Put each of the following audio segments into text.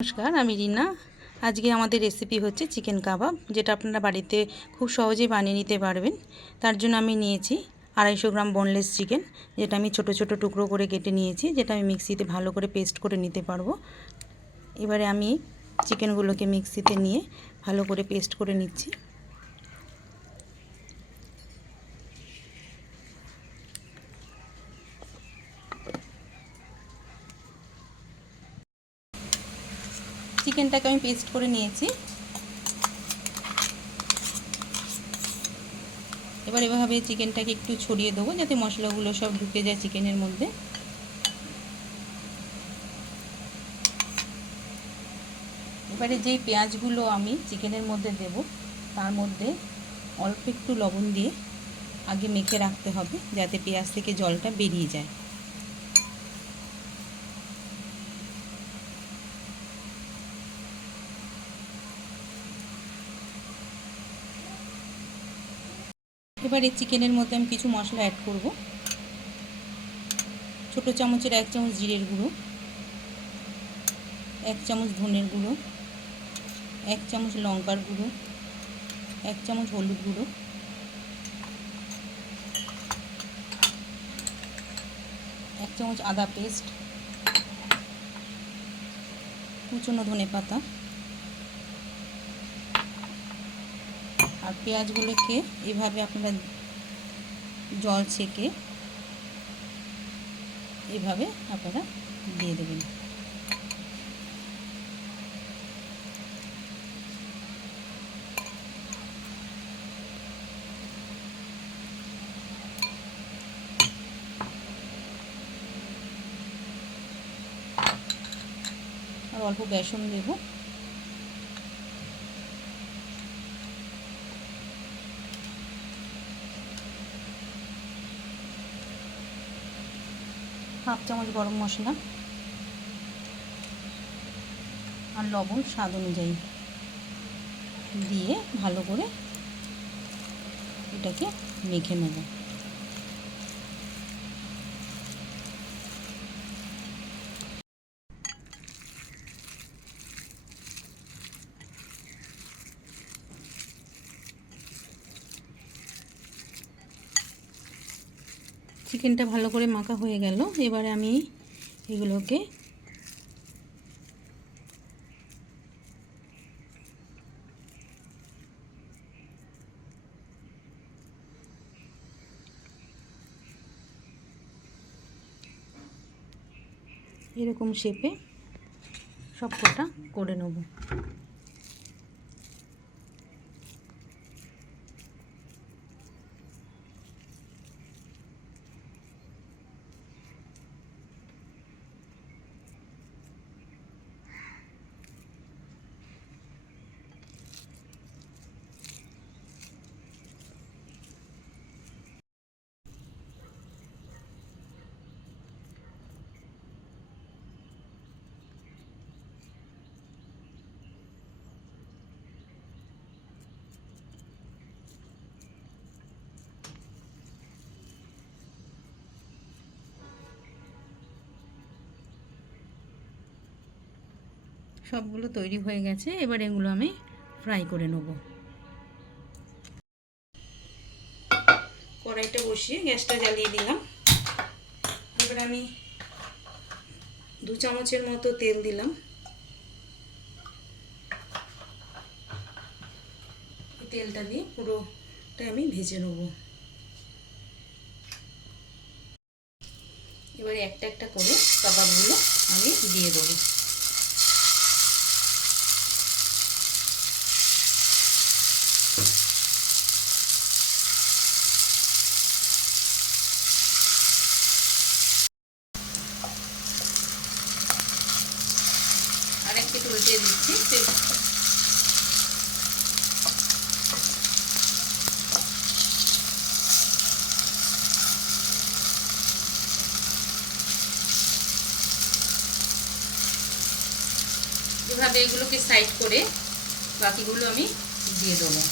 নমস্কার, আমি রিনা। আজকে আমাদের রেসিপি হচ্ছে চিকেন কাবাব, যেটা আপনারা বাড়িতে খুব সহজেই বানিয়ে নিতে পারবেন। তার জন্য আমি নিয়েছি 250 গ্রাম বোনলেস চিকেন, যেটা আমি ছোট ছোট টুকরো করে কেটে নিয়েছি, যেটা আমি মিক্সিতে ভালো করে পেস্ট করে নিতে পারবো। এবারে আমি চিকেনগুলোকে মিক্সিতে নিয়ে ভালো করে পেস্ট করে নিচ্ছি। চিকেনটাকে আমি পেস্ট করে নিয়েছি। এবার এভাবে চিকেনটাকে একটু ছড়িয়ে দেবো, যাতে মশলাগুলো সব ঢুকে যায় চিকেনের মধ্যে। এবারে যেই পেঁয়াজগুলো আমি চিকেনের মধ্যে দেব, তার মধ্যে অল্প একটু লবণ দিয়ে আগে মেখে রাখতে হবে, যাতে পেঁয়াজ থেকে জলটা বেরিয়ে যায়। এবার এই চিকেনের মধ্যে আমি কিছু মশলা অ্যাড করব। ছোটো চামচের 1 চামচ জিরের গুঁড়ো, 1 চামচ ধনের গুঁড়ো, 1 চামচ লঙ্কার গুঁড়ো, 1 চামচ হলুদ গুঁড়ো, 1 চামচ আদা পেস্ট, কুচনো ধনে পাতা, আর পেঁয়াজগুলোকে এভাবে আপনারা জল ছেঁকে এভাবে আপনারা দিয়ে দেবেন। আর অল্প বেসন দেব। হাফ চামচ গরম মশলা আর লবণ স্বাদ অনুযায়ী দিয়ে ভালো করে এটাকে মেখে নেব। চিকেনটা ভালো করে মাখা হয়ে গেল। এবারে আমি এগুলোকে এরকম শেপে সবকটা করে নেব। সবগুলো তৈরি হয়ে গেছে। এবার এগুলো আমি ফ্রাই করে নেব। কড়াইটা বসিয়ে গ্যাসটা জ্বালিয়ে দিলাম। এবার আমি 2 চামচের মতো তেল দিলাম। তেলটা দিয়ে পুরোটা আমি ভেজে নেব। এবারে একটা একটা করে কাবাবগুলো আমি দিয়ে দেবো। আর একটু উল্টে দিচ্ছি। এভাবে এগুলোকে সাইড করে বাকিগুলো আমি দিয়ে দেবো।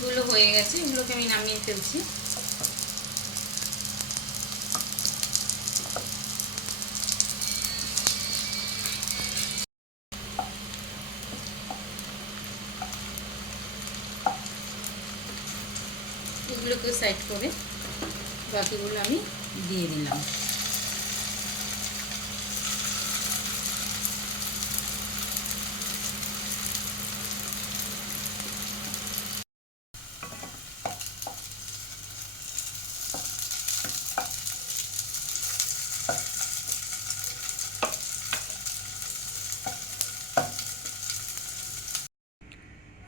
এগুলো হয়ে গেছে, এগুলোকে আমি নামিয়ে ফেলছি। এগুলোকে সাইড করে বাকিগুলো আমি দিয়ে দিলাম।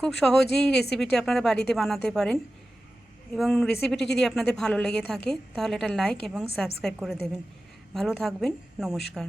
খুব সহজেই রেসিপিটি আপনারা বাড়িতে বানাতে পারেন এবং রেসিপিটি যদি আপনাদের ভালো লেগে থাকে তাহলে এটা লাইক এবং সাবস্ক্রাইব করে দেবেন। ভালো থাকবেন, নমস্কার।